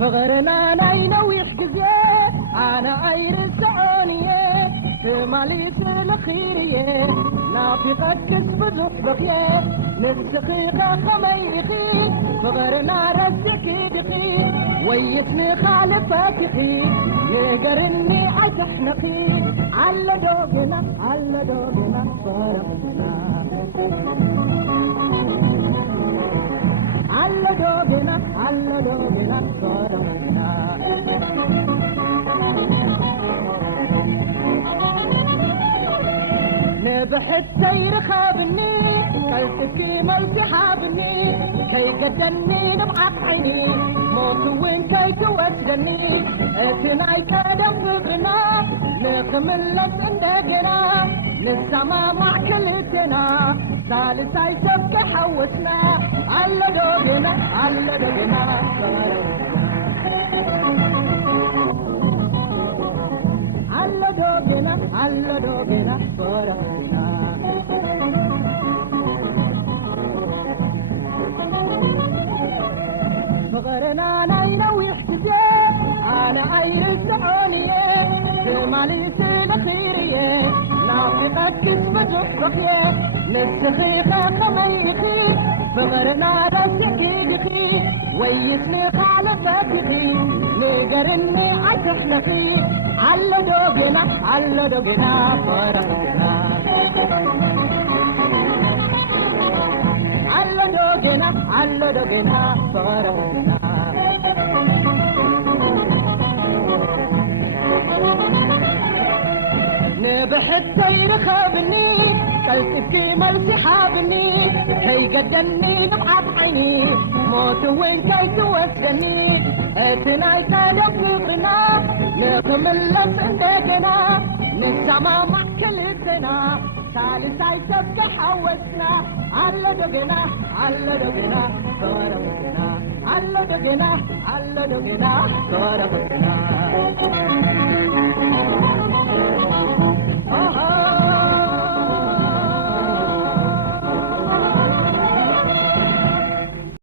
فغرنا ناينو يحجزيه أنا أير سعونيه ماليس الخيريه نافقة كسب زحبقيه نسخيقة خميخي فغرنا رزكي دقي ويتني خالفك خي يقرني عتحنقي على دوقنا صارقنا على دوقنا صارقنا نبحث سير خابني قلت ملك حابني كي قدني نبعك عيني موت وين كي توسدني اتناي كدفقنا نخمل لس اندقنا نسمع مع كلتنا ثالثاي سبك حوسنا على دوقنا على دوقنا صارقنا فغرنا ناينا ويحتزيه أنا عيل سعونيه في ماليسي الخيريه نافقة كسب جصبخيه نسخيقة خميخي فغرنا رسكي دخي ويسمي خالفك دي نقرني عتحنقي على دوقنا فرقنا على دوقنا فرقنا نبحث سير خابني قلت في ملسي حابني هي قدني نبعت عيني موت وين كي توسدني اتناي كدفقنا نكمل لس اندقنا نسمع مع كلتنا ثالثاي سبك حوسنا على دوقنا صارقنا على دوقنا صارقنا